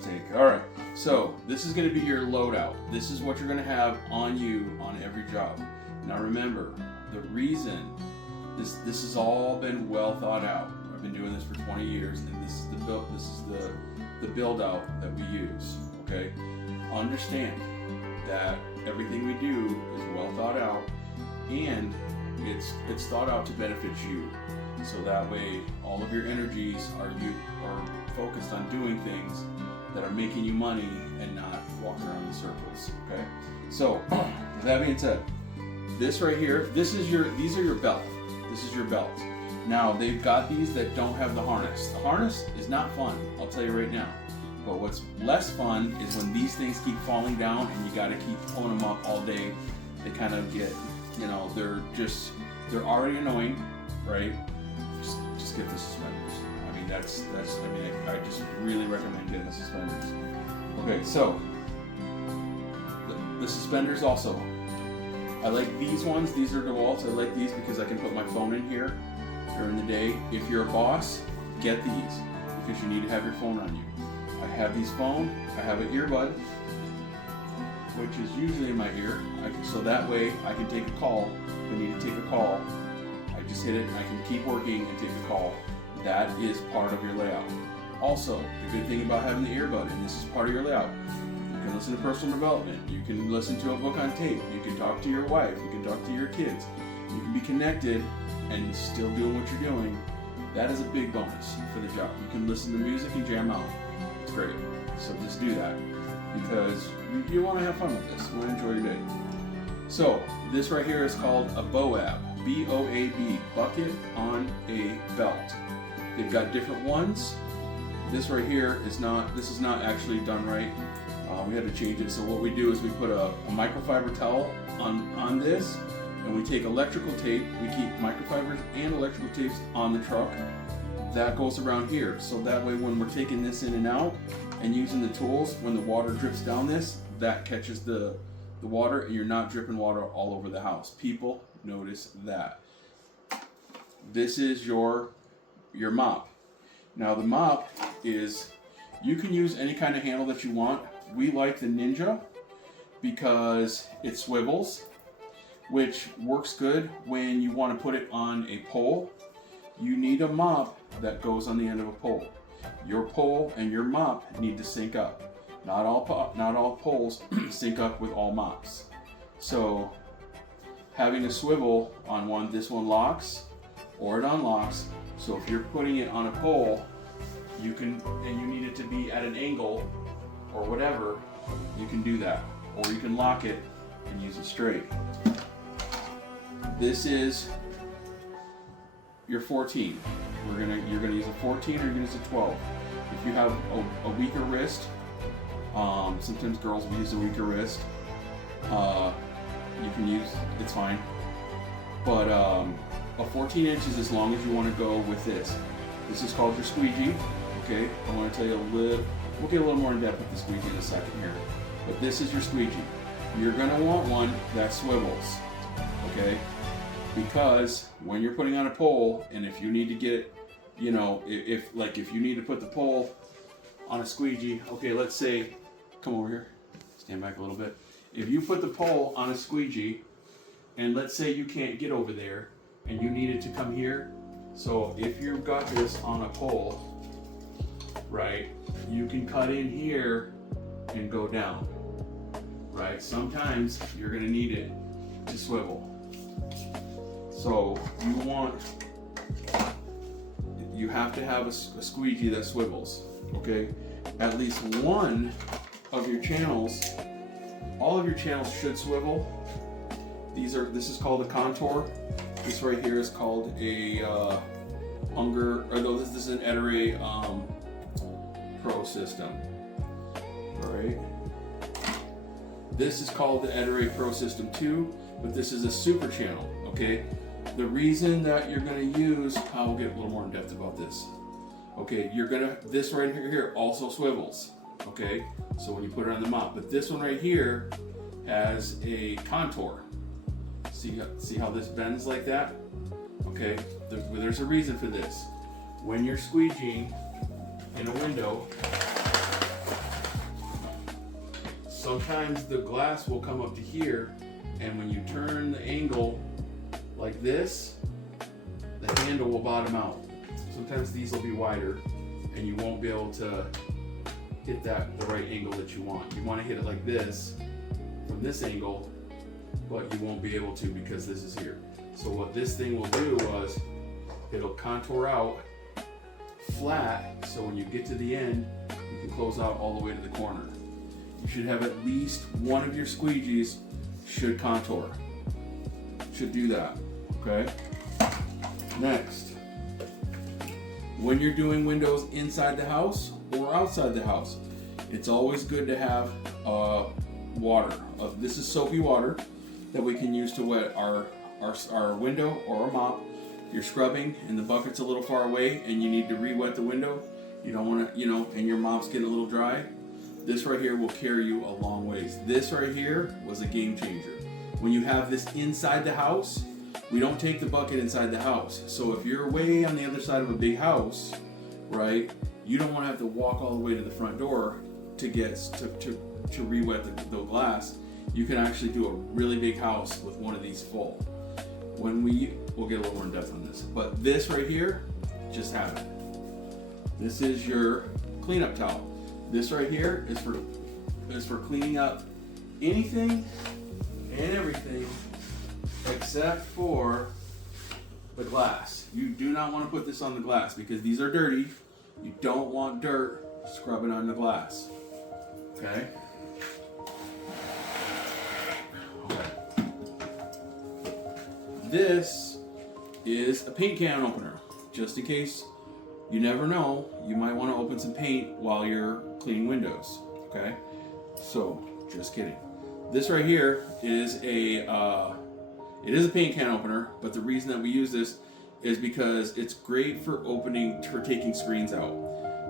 take. All right, so this is going to be your loadout. This is what you're going to have on you on every job. Now remember, the reason this has all been well thought out. I've been doing this for 20 years, and this is the build out that we use. Okay, understand that everything we do is well thought out, and it's thought out to benefit you. So that way, all of your energies are focused on doing things that are making you money and not walking around in circles. Okay. So with that being said, this right here, these are your belt. This is your belt. Now they've got these that don't have the harness. The harness is not fun, I'll tell you right now. But what's less fun is when these things keep falling down and you got to keep pulling them up all day. They kind of get, they're already annoying, right? Just get the suspenders. I mean, I just really recommend getting the suspenders. Okay, so the suspenders also. I like these ones. These are DeWalt's. I like these because I can put my phone in here during the day. If you're a boss, get these because you need to have your phone on you. I have these phone. I have an earbud, which is usually in my ear. So that way I can take a call. If I need to take a call, I just hit it and I can keep working and take a call. That is part of your layout. Also, the good thing about having the earbud, and this is part of your layout, you can listen to personal development, you can listen to a book on tape, you can talk to your wife, you can talk to your kids, you can be connected and still doing what you're doing. That is a big bonus for the job. You can listen to music and jam out. It's great. So just do that because you want to have fun with this. You want to enjoy your day. So this right here is called a BOAB. B-O-A-B, bucket on a belt. They've got different ones. This right here is not actually done right. We had to change it. So what we do is we put a microfiber towel on this, and we take electrical tape. We keep microfibers and electrical tapes on the truck. That goes around here. So that way when we're taking this in and out and using the tools, when the water drips down this, that catches the water and you're not dripping water all over the house. People notice that. This is your mop. Now the mop is, you can use any kind of handle that you want. We like the Ninja because it swivels, which works good when you want to put it on a pole. You need a mop that goes on the end of a pole. Your pole and your mop need to sync up. Not all poles sync up with all mops. So having a swivel on one, this one locks or it unlocks. So if you're putting it on a pole, you can, and you need it to be at an angle or whatever, you can do that. Or you can lock it and use it straight. This is your 14. You're gonna use a 14 or you're gonna use a 12. If you have a weaker wrist, sometimes girls will use a weaker wrist. You can use, it's fine. But a 14 inches as long as you want to go with this. This is called your squeegee. Okay, I want to tell you we'll get a little more in depth with the squeegee in a second here. But this is your squeegee. You're gonna want one that swivels. Okay, because when you're putting on a pole, and if you need to get, if you need to put the pole on a squeegee, okay, let's say, come over here, stand back a little bit. If you put the pole on a squeegee, and let's say you can't get over there, and you need it to come here, so if you've got this on a pole, right, you can cut in here and go down, right? Sometimes you're gonna need it to swivel. So you have to have a squeegee that swivels, okay? At least one of your channels, all of your channels should swivel. This is called a contour. This right here is called a this is an Ettore Pro system, all right? This is called the Ettore Pro System 2, but this is a super channel, okay? The reason that you're gonna use, I'll get a little more in depth about this. Okay, this right here also swivels, okay? So when you put it on the mop, but this one right here has a contour. See how this bends like that? Okay, there's a reason for this. When you're squeegeeing in a window, sometimes the glass will come up to here, and when you turn the angle like this, the handle will bottom out. Sometimes these will be wider, and you won't be able to hit the right angle that you want. You want to hit it like this from this angle, but you won't be able to because this is here. So what this thing will do was it'll contour out flat, so when you get to the end, you can close out all the way to the corner. You should have at least one of your squeegees should contour. Should do that, okay? Next, when you're doing windows inside the house or outside the house, it's always good to have water. This is soapy water that we can use to wet our window or our mop. You're scrubbing and the bucket's a little far away and you need to re-wet the window. You don't want to, and your mop's getting a little dry. This right here will carry you a long ways. This right here was a game changer. When you have this inside the house, we don't take the bucket inside the house. So if you're way on the other side of a big house, right, you don't want to have to walk all the way to the front door to get to re-wet the glass. You can actually do a really big house with one of these full. We'll get a little more in depth on this, but this right here, just have it. This is your cleanup towel. This right here is for cleaning up anything and everything except for the glass. You do not want to put this on the glass because these are dirty. You don't want dirt scrubbing on the glass. Okay? This is a paint can opener, just in case you never know, you might want to open some paint while you're cleaning windows, okay? So, just kidding. This right here is it is a paint can opener, but the reason that we use this is because it's great for taking screens out.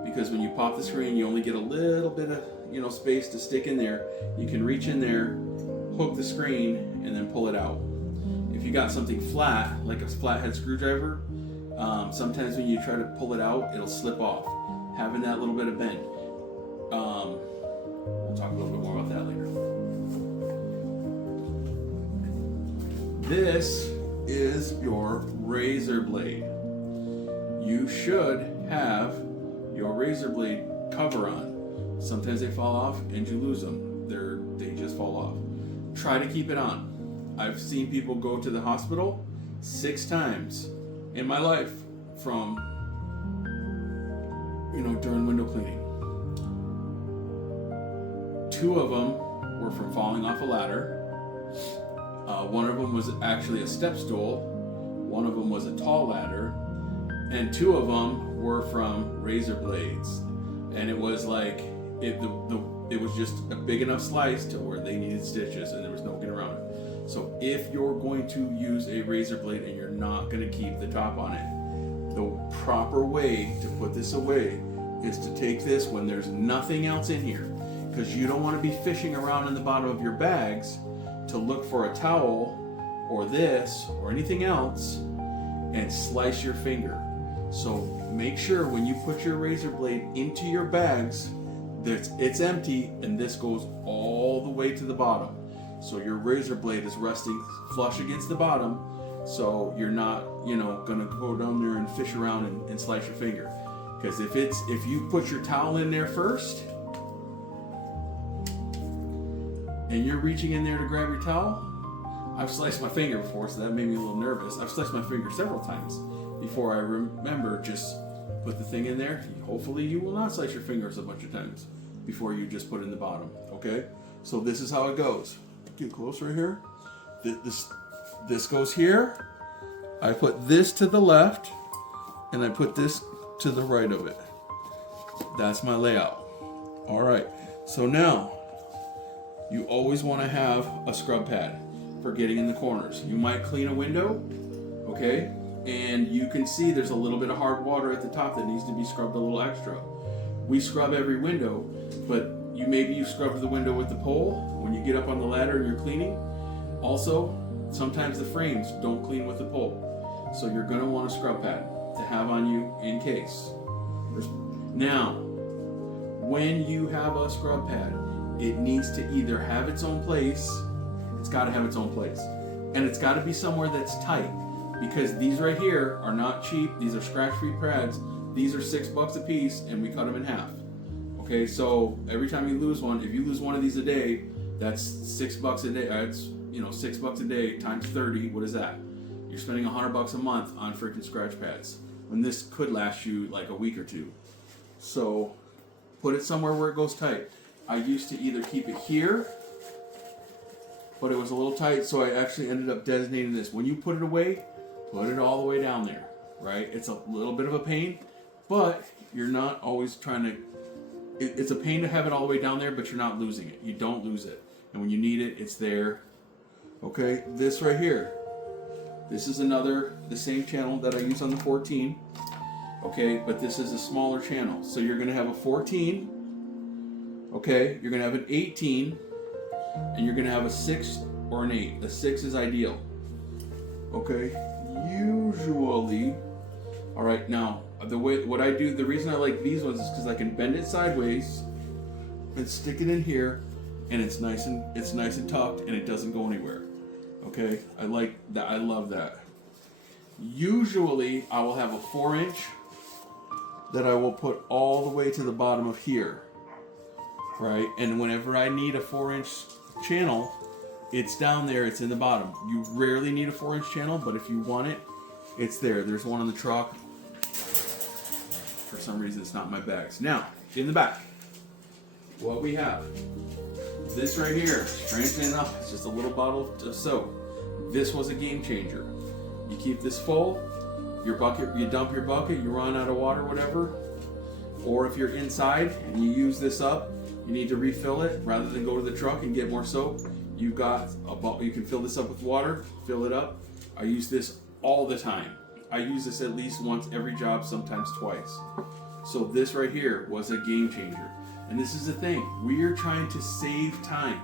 Because when you pop the screen, you only get a little bit of, space to stick in there. You can reach in there, hook the screen, and then pull it out. If you got something flat, like a flathead screwdriver, sometimes when you try to pull it out, it'll slip off, having that little bit of bend. We'll talk a little bit more about that later. This is your razor blade. You should have your razor blade cover on. Sometimes they fall off and you lose them. They just fall off. Try to keep it on. I've seen people go to the hospital 6 times in my life from, during window cleaning. 2 of them were from falling off a ladder. One of them was actually a step stool. One of them was a tall ladder. And 2 of them were from razor blades. And it was like, it was just a big enough slice to where they needed stitches and there was no getting around it. So if you're going to use a razor blade and you're not going to keep the top on it, the proper way to put this away is to take this when there's nothing else in here, because you don't want to be fishing around in the bottom of your bags to look for a towel or this or anything else and slice your finger. So make sure when you put your razor blade into your bags that it's empty and this goes all the way to the bottom. So your razor blade is resting flush against the bottom, so you're not, gonna go down there and fish around and slice your finger. Because if you put your towel in there first, and you're reaching in there to grab your towel, I've sliced my finger before, so that made me a little nervous. I've sliced my finger several times before I remember just put the thing in there. Hopefully you will not slice your fingers a bunch of times before you just put it in the bottom, okay? So this is how it goes. Get close right here. This goes here. I put this to the left, and I put this to the right of it. That's my layout. All right. So now, you always want to have a scrub pad for getting in the corners. You might clean a window, okay? And you can see there's a little bit of hard water at the top that needs to be scrubbed a little extra. We scrub every window, but maybe you scrub the window with the pole when you get up on the ladder and you're cleaning. Also, sometimes the frames don't clean with the pole. So you're going to want a scrub pad to have on you in case. Now, when you have a scrub pad, it needs to either have its own place, it's got to have its own place, and it's got to be somewhere that's tight, because these right here are not cheap. These are scratch-free pads. These are $6 a piece, and we cut them in half. Okay, so every time you lose one, if you lose one of these a day, that's $6 a day. That's $6 a day times 30. What is that? You're spending $100 a month on freaking scratch pads, when this could last you like a week or two. So put it somewhere where it goes tight. I used to either keep it here, but it was a little tight, so I actually ended up designating this. When you put it away, put it all the way down there, right? It's a little bit of a pain, but you're not always trying to... It's a pain to have it all the way down there, but you're not losing it. You don't lose it. And when you need it, it's there. Okay, this right here. This is the same channel that I use on the 14. Okay, but this is a smaller channel. So you're going to have a 14. Okay, you're going to have an 18. And you're going to have a 6 or an 8. A 6 is ideal. Okay, usually... Alright, now, the reason I like these ones is because I can bend it sideways and stick it in here, and it's nice and tucked, and it doesn't go anywhere. Okay, I like that. I love that. Usually, I will have a 4-inch that I will put all the way to the bottom of here, right? And whenever I need a 4-inch channel, it's down there. It's in the bottom. You rarely need a 4-inch channel, but if you want it, it's there. There's one on the truck. For some reason, it's not in my bags. Now, in the back, what we have. This right here, strangely enough, it's just a little bottle of soap. This was a game changer. You keep this full, your bucket, you dump your bucket, you run out of water, whatever. Or if you're inside and you use this up, you need to refill it rather than go to the truck and get more soap. You can fill this up with water, fill it up. I use this all the time. I use this at least once every job, sometimes twice. So this right here was a game changer. And this is the thing, we are trying to save time.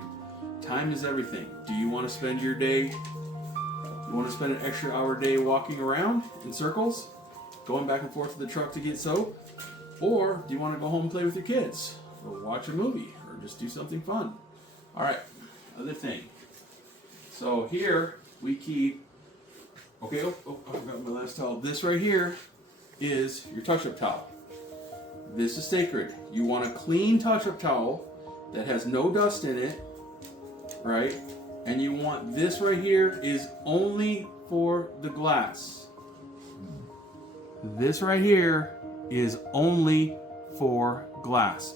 Time is everything. Do you want to spend your day, you want to spend an extra hour a day walking around in circles, going back and forth to the truck to get soap? Or do you want to go home and play with your kids, or watch a movie, or just do something fun? All right, other thing. So here we keep, okay, I forgot my last towel. This right here is your touch-up towel. This is sacred. You want a clean touch-up towel that has no dust in it, right? And you want this right here is only for the glass. This right here is only for glass.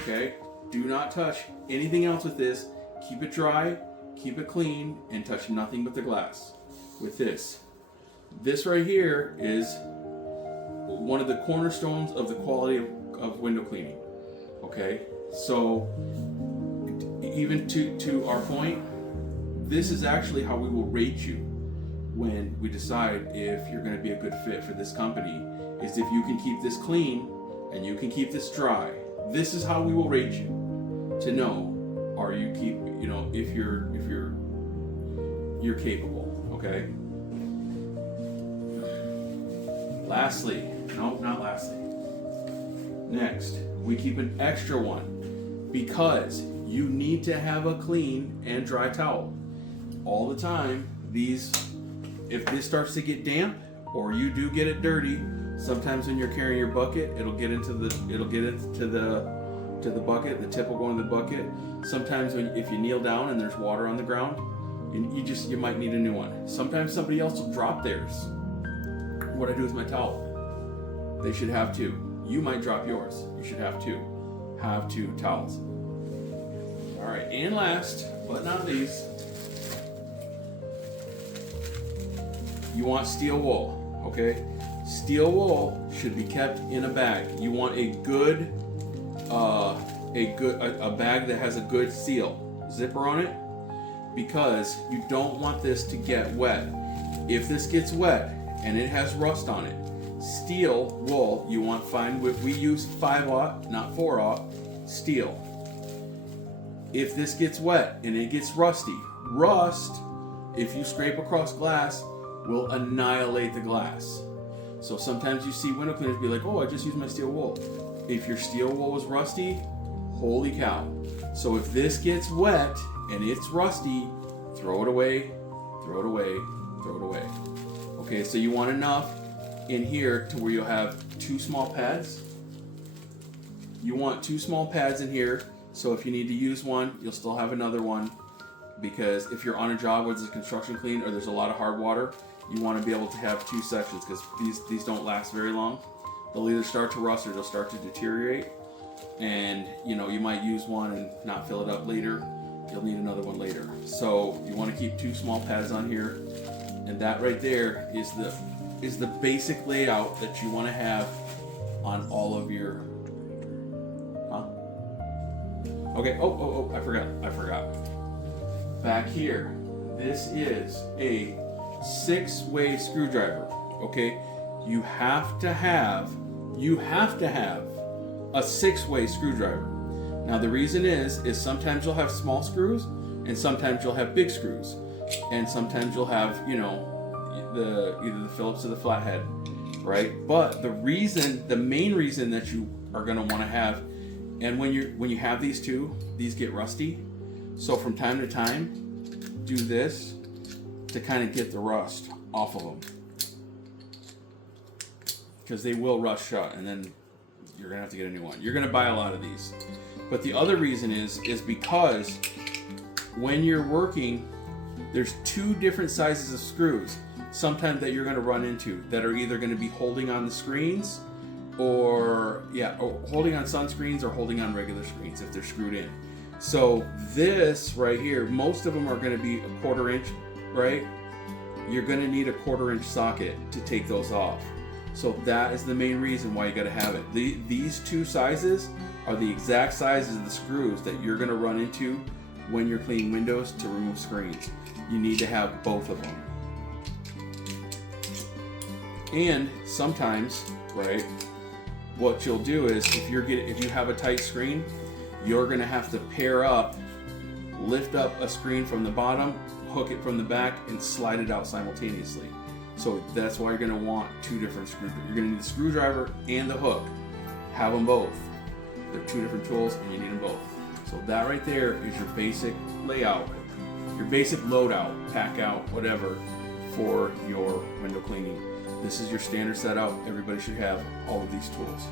Okay? Do not touch anything else with this. Keep it dry, keep it clean, and touch nothing but the glass with this. This right here is one of the cornerstones of the quality of window cleaning. Okay? So, even to our point, this is actually how we will rate you when we decide if you're going to be a good fit for this company, is if you can keep this clean and you can keep this dry. This is how we will rate you to know if you're capable, okay? Lastly, no, not lastly. Next, we keep an extra one because you need to have a clean and dry towel all the time. If this starts to get damp or you do get it dirty, sometimes when you're carrying your bucket, it'll get into the bucket. The tip will go in the bucket. Sometimes if you kneel down and there's water on the ground, you might need a new one. Sometimes somebody else will drop theirs. What I do is my towel. They should have two. You might drop yours. You should have two. Have two towels. All right, and last but not least, you want steel wool. Okay, steel wool should be kept in a bag. You want a bag that has a good seal, zipper on it, because you don't want this to get wet. If this gets wet and it has rust on it, steel wool, you want fine. We use 5/0, not 4/0 steel. If this gets wet and it gets rusty, rust, if you scrape across glass, will annihilate the glass. So sometimes you see window cleaners be like, oh, I just used my steel wool. If your steel wool was rusty, Holy cow. So if this gets wet and it's rusty, throw it away, throw it away, throw it away. Okay, so you want enough in here to where you'll have 2 small pads. You want 2 small pads in here, so if you need to use one, you'll still have another one, because if you're on a job where there's a construction clean or there's a lot of hard water, you want to be able to have 2 sections, because these don't last very long. They'll either start to rust or they'll start to deteriorate, and you might use one and not fill it up later. You'll need another one later. So you want to keep 2 small pads on here, and that right there is the basic layout that you want to have on all of your. Okay. Oh! I forgot. Back here, this is a 6-way screwdriver. Okay, you have to have a 6-way screwdriver. Now the reason is sometimes you'll have small screws, and sometimes you'll have big screws, and sometimes you'll have either the Phillips or the flathead, right? But the main reason that you are going to want to have, and when you have these two, these get rusty. So from time to time, do this to kind of get the rust off of them, because they will rust shut, and then you're gonna have to get a new one. You're gonna buy a lot of these. But the other reason is because when you're working, there's 2 different sizes of screws sometimes that you're gonna run into that are either gonna be holding on the screens or holding on sunscreens or holding on regular screens if they're screwed in. So this right here, most of them are gonna be a 1/4 inch, right? You're gonna need a 1/4 inch socket to take those off. So that is the main reason why you gotta have it. These 2 sizes are the exact sizes of the screws that you're gonna run into when you're cleaning windows to remove screens. You need to have both of them. And sometimes, right, what you'll do is if you have a tight screen, you're gonna have to lift up a screen from the bottom, hook it from the back, and slide it out simultaneously. So that's why you're going to want 2 different screwdrivers. You're going to need the screwdriver and the hook. Have them both. They're 2 different tools, and you need them both. So that right there is your basic layout, your basic loadout, pack out, whatever, for your window cleaning. This is your standard setup. Everybody should have all of these tools.